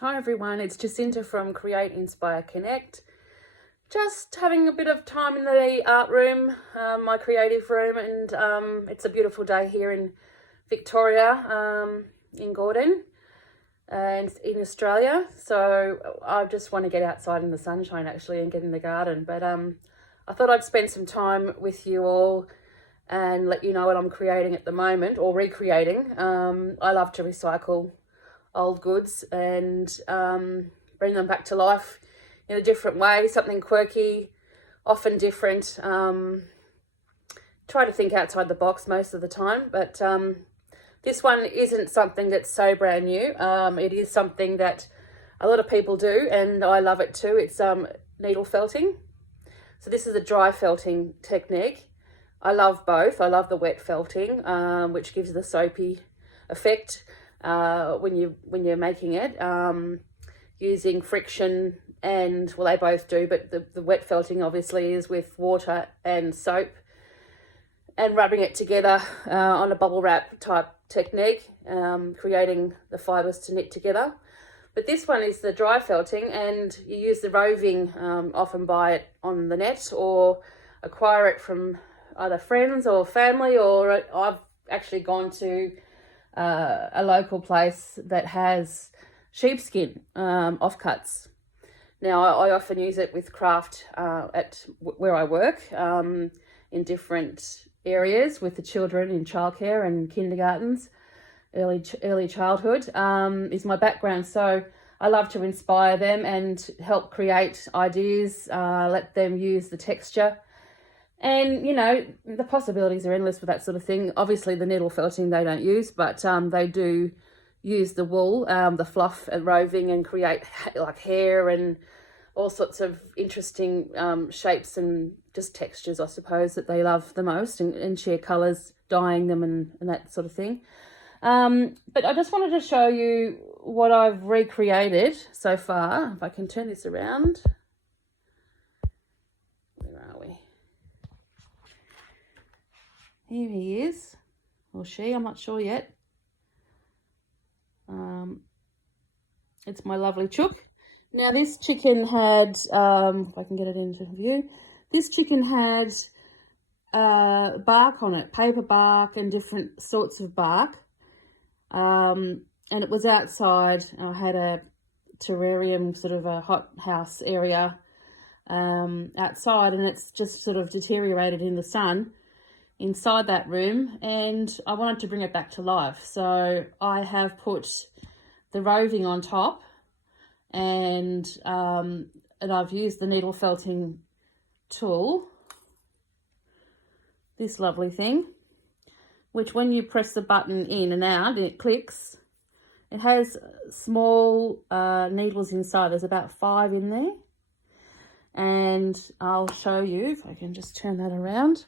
Hi everyone, it's Jacinta from Create, Inspire, Connect. Just having a bit of time in the art room, my creative room, and it's a beautiful day here in Victoria, in Gordon, and in Australia. So I just want to get outside in the sunshine actually and get in the garden. But I thought I'd spend some time with you all and let you know what I'm creating at the moment, or recreating. I love to recycle old goods and bring them back to life in a different way, something quirky, often different. Try to think outside the box most of the time, but this one isn't something that's so brand new. It is something that a lot of people do, and I love it too. It's needle felting. So this is a dry felting technique. I love both. I love the wet felting, which gives the soapy effect when you're making it, using friction, and well, they both do, but the wet felting obviously is with water and soap and rubbing it together on a bubble wrap type technique, creating the fibers to knit together. But this one is the dry felting, and you use the roving, often buy it on the net or acquire it from either friends or family, or I've actually gone to a local place that has sheepskin offcuts. Now I often use it with craft at where I work, in different areas with the children in childcare and kindergartens. Early childhood is my background, so I love to inspire them and help create ideas, let them use the texture. And, you know, the possibilities are endless with that sort of thing. Obviously, the needle felting they don't use, but they do use the wool, the fluff and roving, and create like hair and all sorts of interesting shapes and just textures, I suppose, that they love the most, and share colours, dyeing them and that sort of thing. But I just wanted to show you what I've recreated so far. If I can turn this around. Where are we? Here he is, or she, I'm not sure yet. It's my lovely chook. Now this chicken had, if I can get it into view, this chicken had bark on it, paper bark and different sorts of bark. And it was outside. I had a terrarium, sort of a hot house area outside, and it's just sort of deteriorated in the sun inside that room, and I wanted to bring it back to life. So I have put the roving on top, and I've used the needle felting tool, this lovely thing, which when you press the button in and out and it clicks, it has small needles inside. There's about 5 in there, and I'll show you if I can just turn that around.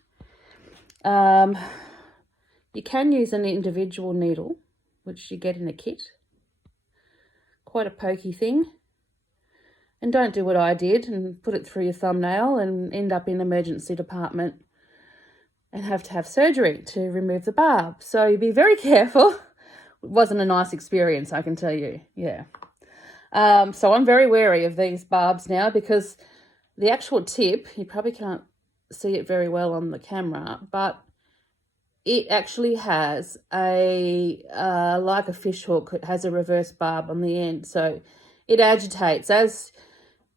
You can use an individual needle, which you get in a kit. Quite a pokey thing. And don't do what I did and put it through your thumbnail and end up in emergency department and have to have surgery to remove the barb. So be very careful. It wasn't a nice experience, I can tell you. Yeah. So I'm very wary of these barbs now, because the actual tip, you probably can't see it very well on the camera, but it actually has a like a fish hook. It has a reverse barb on the end, so it agitates as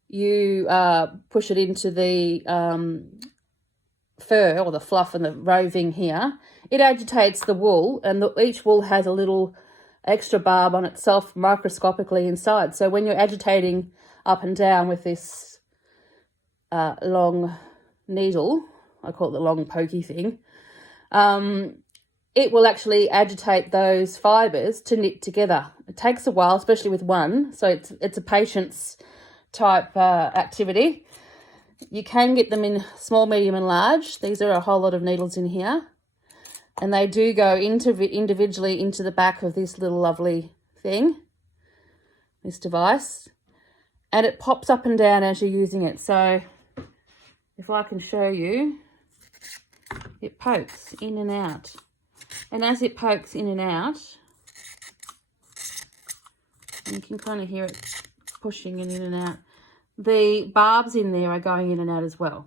you push it into the fur or the fluff and the roving here. It agitates the wool, and each wool has a little extra barb on itself microscopically inside. So when you're agitating up and down with this long needle, I call it the long pokey thing, it will actually agitate those fibers to knit together. It takes a while, especially with one, so it's a patience type activity. You can get them in small, medium and large. These are a whole lot of needles in here, and they do go individually into the back of this little lovely thing, this device, and it pops up and down as you're using it. So if I can show you, it pokes in and out. And as it pokes in and out, You can kind of hear it pushing it in and out. The barbs in there are going in and out as well.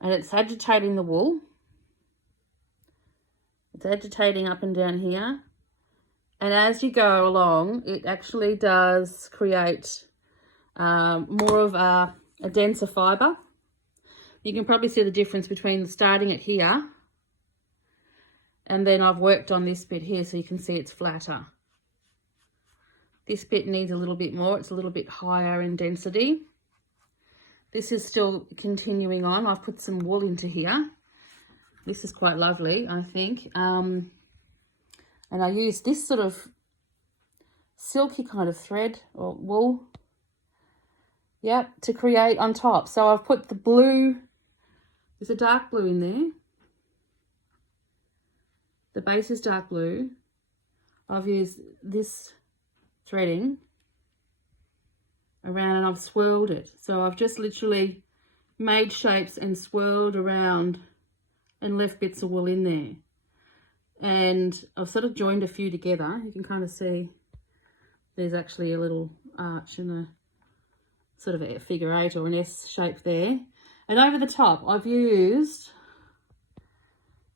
And it's agitating the wool. It's agitating up and down here. And as you go along, it actually does create more of a denser fibre. You can probably see the difference between starting it here and then I've worked on this bit here, so you can see it's flatter. This bit needs a little bit more. It's a little bit higher in density. This is still continuing on. I've put some wool into here. This is quite lovely, I think. And I use this sort of silky kind of thread or wool, yeah, to create on top. So I've put the blue, there's a dark blue in there. The base is dark blue. I've used this threading around and I've swirled it. So I've just literally made shapes and swirled around and left bits of wool in there. And I've sort of joined a few together. You can kind of see there's actually a little arch and a sort of a figure eight or an S shape there. And over the top, I've used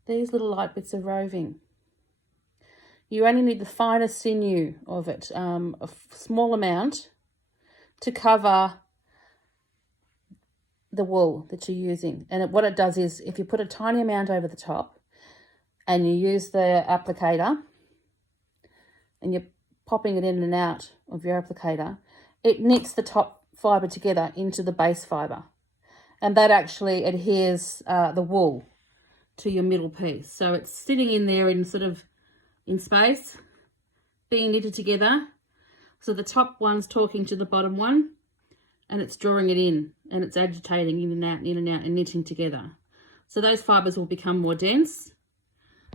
these little light bits of roving. You only need the finest sinew of it, a small amount, to cover the wool that you're using. And what it does is, if you put a tiny amount over the top and you use the applicator and you're popping it in and out of your applicator, it knits the top fibre together into the base fibre. And that actually adheres the wool to your middle piece. So it's sitting in there in sort of in space, being knitted together. So the top one's talking to the bottom one and it's drawing it in and it's agitating in and out and knitting together. So those fibres will become more dense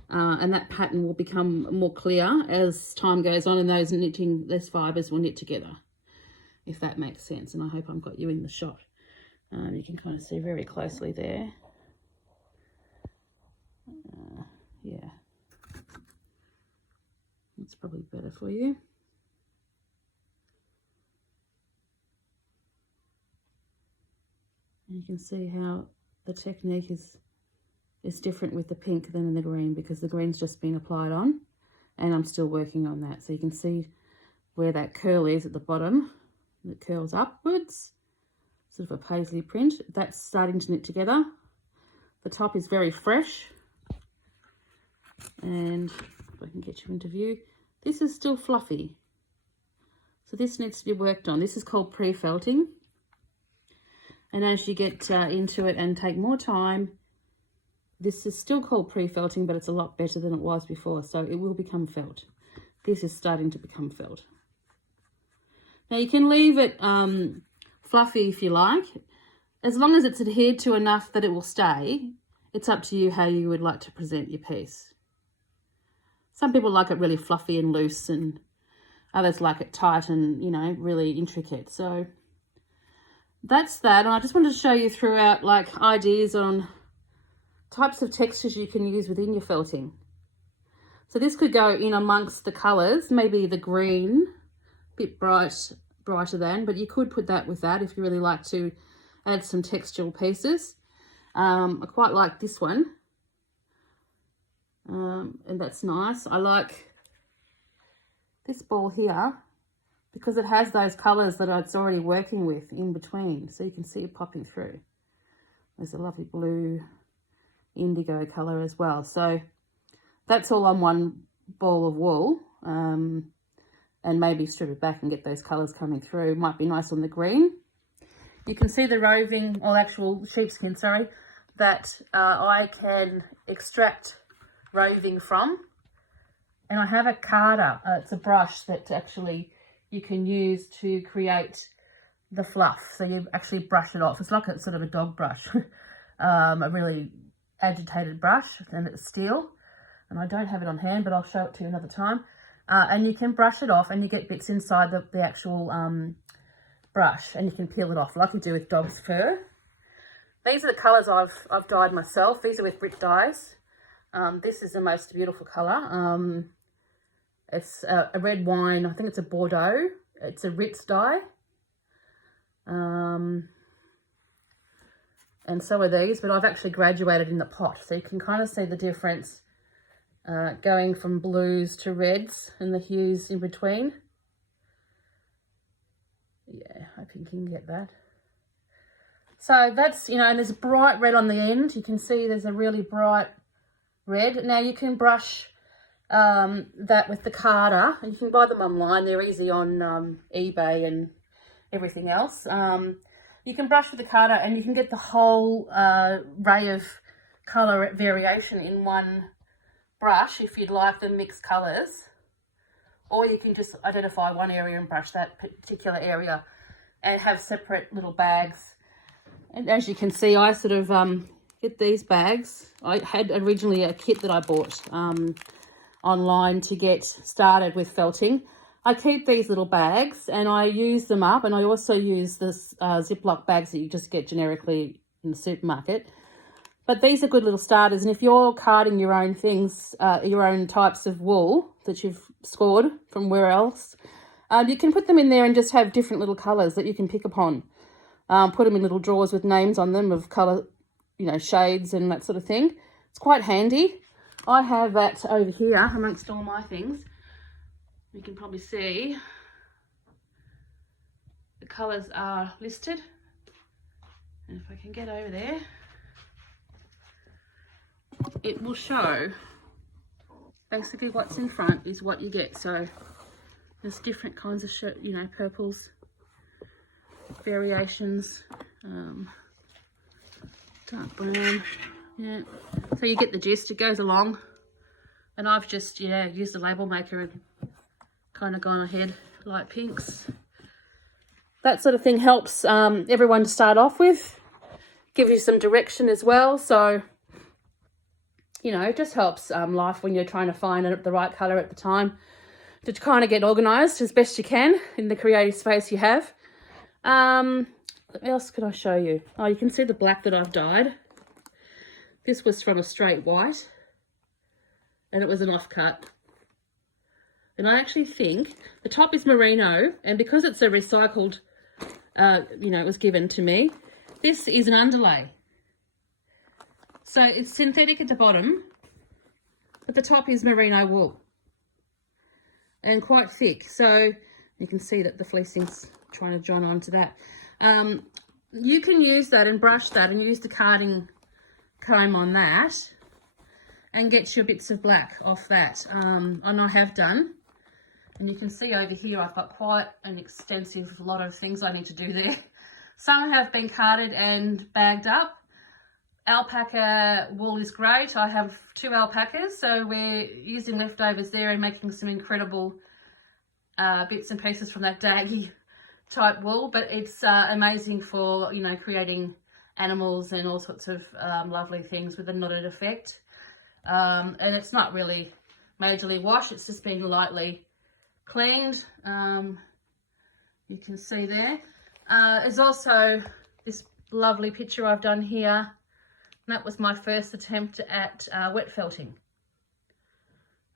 and that pattern will become more clear as time goes on, and those fibres will knit together, if that makes sense. And I hope I've got you in the shot. You can kind of see very closely there. Yeah. That's probably better for you. And you can see how the technique is different with the pink than in the green, because the green's just been applied on and I'm still working on that. So you can see where that curl is at the bottom. It curls upwards, sort of a paisley print. That's starting to knit together. The top is very fresh. And if I can get you into view, this is still fluffy. So this needs to be worked on. This is called pre-felting. And as you get into it and take more time, this is still called pre-felting, but it's a lot better than it was before. So it will become felt. This is starting to become felt. Now you can leave it fluffy if you like. As long as it's adhered to enough that it will stay, it's up to you how you would like to present your piece. Some people like it really fluffy and loose, and others like it tight and, you know, really intricate. So that's that. And I just wanted to show you throughout, like, ideas on types of textures you can use within your felting. So this could go in amongst the colours, maybe the green, a bit brighter than, but you could put that with that if you really like to add some textural pieces. I quite like this one. And that's nice. I like this ball here because it has those colours that it's already working with in between, so you can see it popping through. There's a lovely blue indigo colour as well. So that's all on one ball of wool, and maybe strip it back and get those colours coming through. Might be nice on the green. You can see the roving, or actual sheepskin, sorry, that I can extract roving from. And I have a carder, it's a brush that actually you can use to create the fluff. So you actually brush it off. It's like a sort of a dog brush, a really agitated brush, and it's steel. And I don't have it on hand, but I'll show it to you another time. And you can brush it off and you get bits inside the actual brush, and you can peel it off like you do with dog's fur. These are the colours I've dyed myself. These are with Brit dyes. This is the most beautiful colour. It's a red wine. I think it's a Bordeaux. It's a Ritz dye. And so are these, but I've actually graduated in the pot. So you can kind of see the difference going from blues to reds and the hues in between. Yeah, I hope you can get that. So that's, you know, and there's a bright red on the end. You can see there's a really bright red. Now you can brush that with the Carder. You can buy them online. They're easy on eBay and everything else. You can brush with the Carder and you can get the whole array of colour variation in one brush if you'd like the mixed colours. Or you can just identify one area and brush that particular area and have separate little bags. And as you can see, I sort of get these bags. I had originally a kit that I bought online to get started with felting. I keep these little bags and I use them up, and I also use this Ziploc bags that you just get generically in the supermarket. But these are good little starters, and if you're carding your own things, your own types of wool that you've scored from where else, you can put them in there and just have different little colours that you can pick upon. Put them in little drawers with names on them of colour, you know, shades and that sort of thing. It's quite handy. I have that over here amongst all my things. You can probably see the colours are listed. And if I can get over there, it will show basically what's in front is what you get. So there's different kinds of, you know, purples, variations, dark brown, yeah. So you get the gist, it goes along. And I've just, yeah, used the label maker and kind of gone ahead, light pinks. That sort of thing helps everyone to start off with, gives you some direction as well. So, you know, it just helps life when you're trying to find the right colour at the time to kind of get organised as best you can in the creative space you have. What else could I show you? Oh, you can see the black that I've dyed. This was from a straight white and it was an offcut. And I actually think the top is merino, and because it's a recycled, you know, it was given to me, this is an underlay. So it's synthetic at the bottom, but the top is merino wool and quite thick. So you can see that the fleecing's trying to join onto that. You can use that and brush that and use the carding comb on that and get your bits of black off that. And I have done. And you can see over here I've got quite an extensive lot of things I need to do there. Some have been carded and bagged up. Alpaca wool is great. I have 2 alpacas, so we're using leftovers there and making some incredible bits and pieces from that daggy type wool. But it's amazing for, you know, creating animals and all sorts of lovely things with a knotted effect. And it's not really majorly washed, it's just been lightly cleaned. You can see there. There's also this lovely picture I've done here. That was my first attempt at wet felting.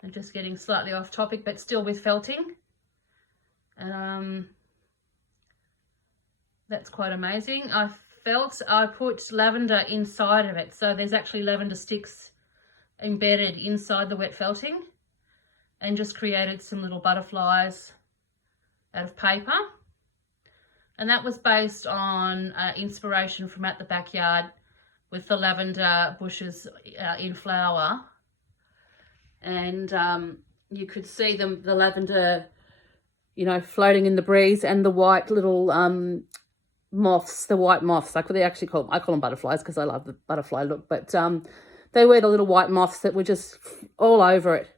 I'm just getting slightly off topic, but still with felting. That's quite amazing. I put lavender inside of it. So there's actually lavender sticks embedded inside the wet felting, and just created some little butterflies out of paper. And that was based on inspiration from At the Backyard with the lavender bushes in flower. And you could see the lavender, you know, floating in the breeze, and the white little moths, the white moths, like what they actually call them. I call them butterflies because I love the butterfly look, but they were the little white moths that were just all over it.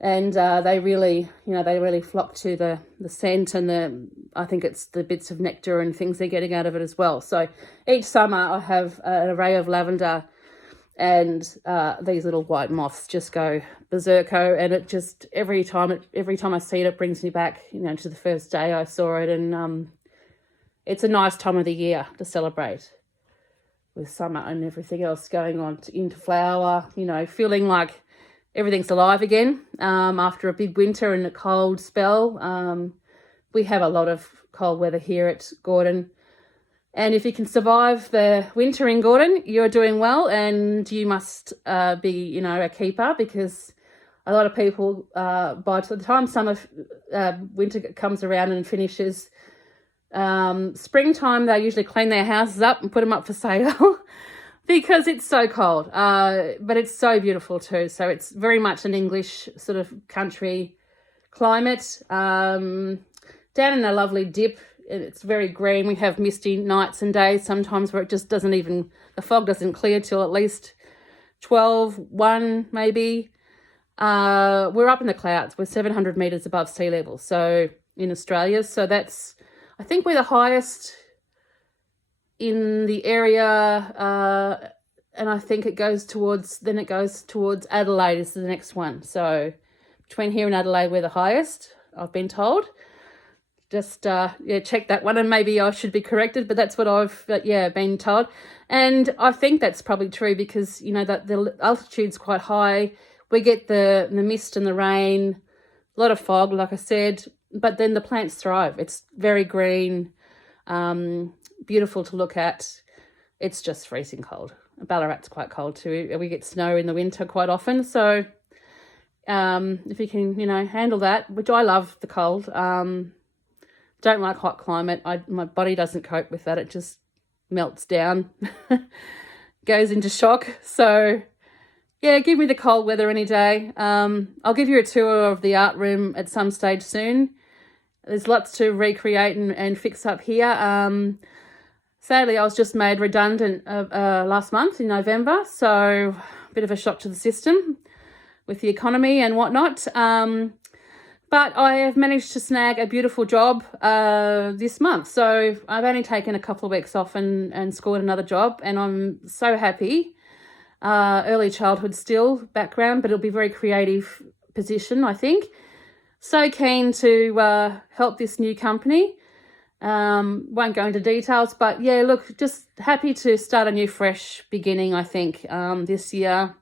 And they really, you know, they really flock to the scent and I think it's the bits of nectar and things they're getting out of it as well. So each summer I have an array of lavender, and these little white moths just go berserko, and it just, every time I see it, it brings me back, you know, to the first day I saw it. And it's a nice time of the year to celebrate with summer and everything else going on into flower, you know, feeling like everything's alive again after a big winter and a cold spell. We have a lot of cold weather here at Gordon. And if you can survive the winter in Gordon, you're doing well, and you must be, you know, a keeper, because a lot of people, by the time winter comes around and finishes, springtime, they usually clean their houses up and put them up for sale because it's so cold. But it's so beautiful too. So it's very much an English sort of country climate. Down in a lovely dip. It's very green. We have misty nights and days sometimes where it just doesn't even, the fog doesn't clear till at least 12, 1 maybe. We're up in the clouds. We're 700 metres above sea level, so in Australia. So that's, I think we're the highest in the area, and I think it goes towards Adelaide is the next one. So between here and Adelaide, we're the highest, I've been told. Just, check that one, and maybe I should be corrected, but that's what I've, been told. And I think that's probably true because, you know, that the altitude's quite high. We get the mist and the rain, a lot of fog, like I said, but then the plants thrive. It's very green, beautiful to look at. It's just freezing cold. Ballarat's quite cold too. We get snow in the winter quite often. So if you can, you know, handle that, which I love the cold, don't like hot climate. My body doesn't cope with that. It just melts down, goes into shock. So, yeah, give me the cold weather any day. I'll give you a tour of the art room at some stage soon. There's lots to recreate and fix up here. Sadly, I was just made redundant last month in November, so a bit of a shock to the system with the economy and whatnot. But I have managed to snag a beautiful job this month. So I've only taken a couple of weeks off and scored another job, and I'm so happy. Early childhood still background, but it'll be a very creative position, I think. So keen to help this new company. Won't go into details, but yeah, look, just happy to start a new fresh beginning, I think, this year.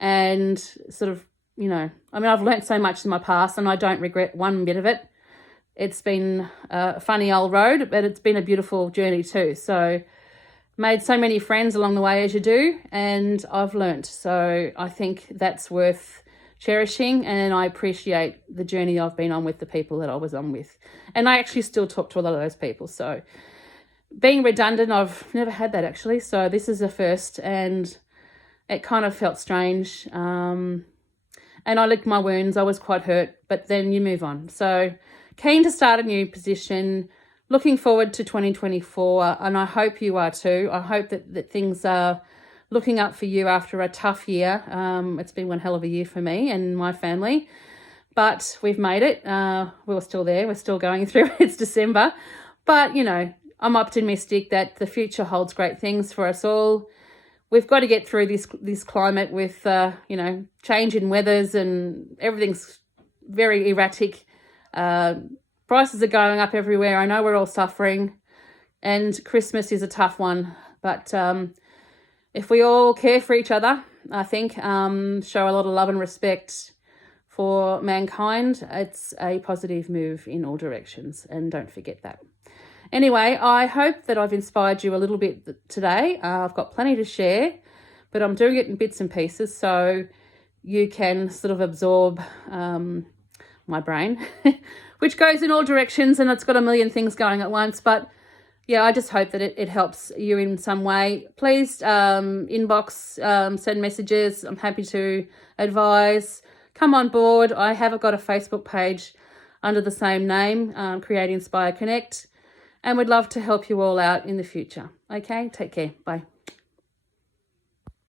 And sort of, you know, I mean, I've learnt so much in my past and I don't regret one bit of it. It's been a funny old road, but it's been a beautiful journey too. So made so many friends along the way, as you do, and I've learnt. So I think that's worth cherishing, and I appreciate the journey I've been on with the people that I was on with. And I actually still talk to a lot of those people. So being redundant, I've never had that actually. So this is a first, and it kind of felt strange. And I licked my wounds. I was quite hurt, but then you move on. So keen to start a new position, looking forward to 2024, and I hope you are too. I hope that things are looking up for you after a tough year. It's been one hell of a year for me and my family, but we've made it. We're still there. We're still going through. It's December. But, you know, I'm optimistic that the future holds great things for us all. We've got to get through this climate with, you know, change in weathers, and everything's very erratic. Prices are going up everywhere. I know we're all suffering, and Christmas is a tough one. But if we all care for each other, I think, show a lot of love and respect for mankind, it's a positive move in all directions, and don't forget that. Anyway, I hope that I've inspired you a little bit today. I've got plenty to share, but I'm doing it in bits and pieces so you can sort of absorb my brain, which goes in all directions and it's got a million things going at once. But yeah, I just hope that it helps you in some way. Please inbox, send messages. I'm happy to advise. Come on board. I have got a Facebook page under the same name, Create, Inspire, Connect. And we'd love to help you all out in the future. Okay, take care. Bye.